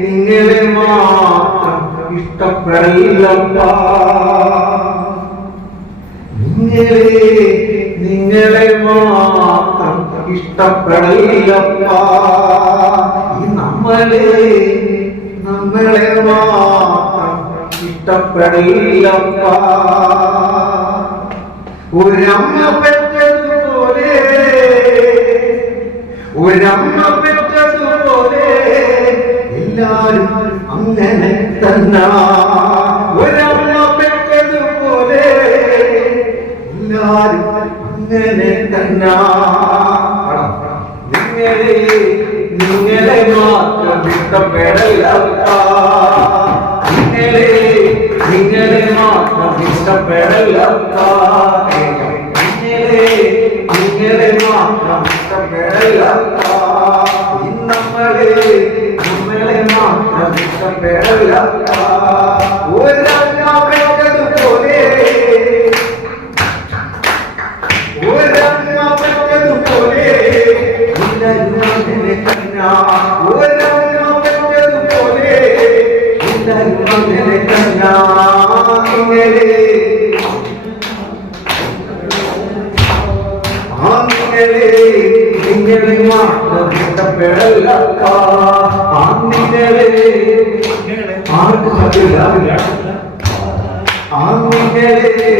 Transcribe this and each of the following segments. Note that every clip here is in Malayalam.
നിങ്ങളെ മാത്രം ഇഷ്ടപ്പെടില്ലപ്പ നിങ്ങളെ നിങ്ങളെ മാത്രം ഇഷ്ടപ്പെടില്ലപ്പ നമ്മളെ നമ്മളെ മാത്രം ഇഷ്ടപ്പെടില്ലപ്പ ഒരമ്മ പെറ്റതുപോലെ ഒരമ്മ പെറ്റതുപോലെ എല്ലാരും അങ്ങനെ തന്ന. ഒരമ്മ പെറ്റതുപോലെ എല്ലാരും അങ്ങനെ തന്ന. നിങ്ങളെ നിങ്ങളെ മാത്രം ഇഷ്ടപ്പെടലപ്പ നിങ്ങളെ നിങ്ങളെ ആണികളെ നിങ്ങളെ മാത്രം ഇഷ്ടപ്പെടലപ്പ ആണികളെ ആർക്ക് സാധ്യമില്ല ആണികളെ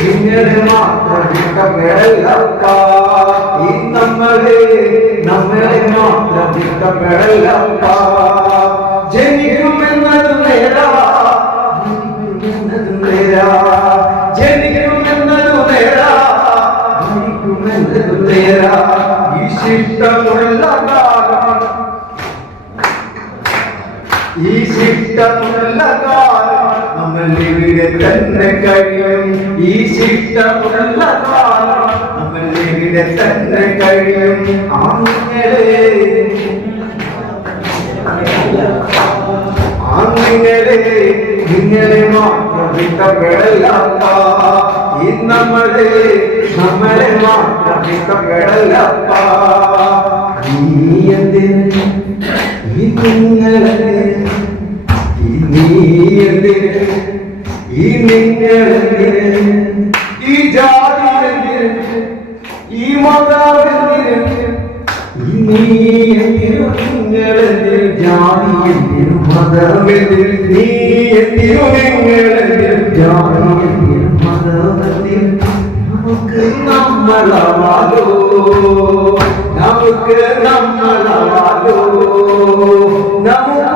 നിങ്ങളെ മാത്രം ഇഷ്ടപ്പെടലപ്പ ഈ നമ്മളെ നമ്മളെ മാത്രം ഇഷ്ടപ്പെടലപ്പ ഇവിടെ തന്നെ കഴിയും ഈ ശിഷ്ടമുള്ള കാലം നമ്മൾ ഇവിടെ തന്നെ കഴിയും ആങ്ങളെ ആങ്ങളെ നിങ്ങളെ മാത്രം ഇഷ്ടപ്പെടലപ്പ ഈ നമ്മളെ മാത്രം ഇഷ്ടപ്പെടലപ്പ നീ എന്തിന് ഈ നിങ്ങളെ ഈ നിങ്ങളെന്തിന് ഈ ജാതി ഈ മതാവെന്തിന്? ഈ നീ എന്തിനു നിങ്ങളെന്തിന് ജാതി എന്തിനു മതമെന്തിന് നീ നിങ്ങളെന്തിന് ജാതി മതമെന്തിന് നമുക്ക് നമ്മളാലോ നമുക്ക് നമ്മളാലോ നമുക്ക്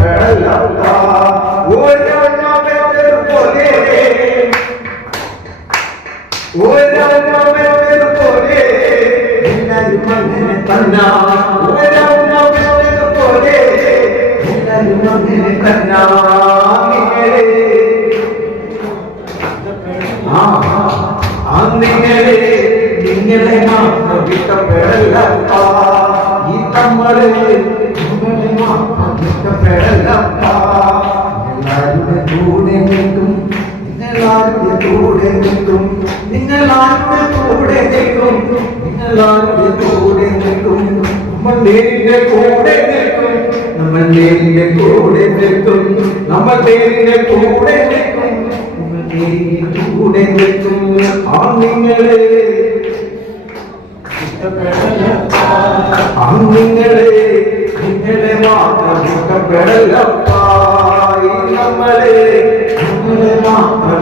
കൂടെ കൂടെ കൂടെ കൂടെ നമ്മൾ നേരിന്റെ കൂടെ നിൽക്കും നമ്മൾ നേരിന്റെ കൂടെ നിൽക്കും കൂടെ നിങ്ങളെ നിങ്ങളെ മാത്രം ഇഷ്ടപ്പെടലപ്പ നമ്മളെ നമ്മളെ മാത്രം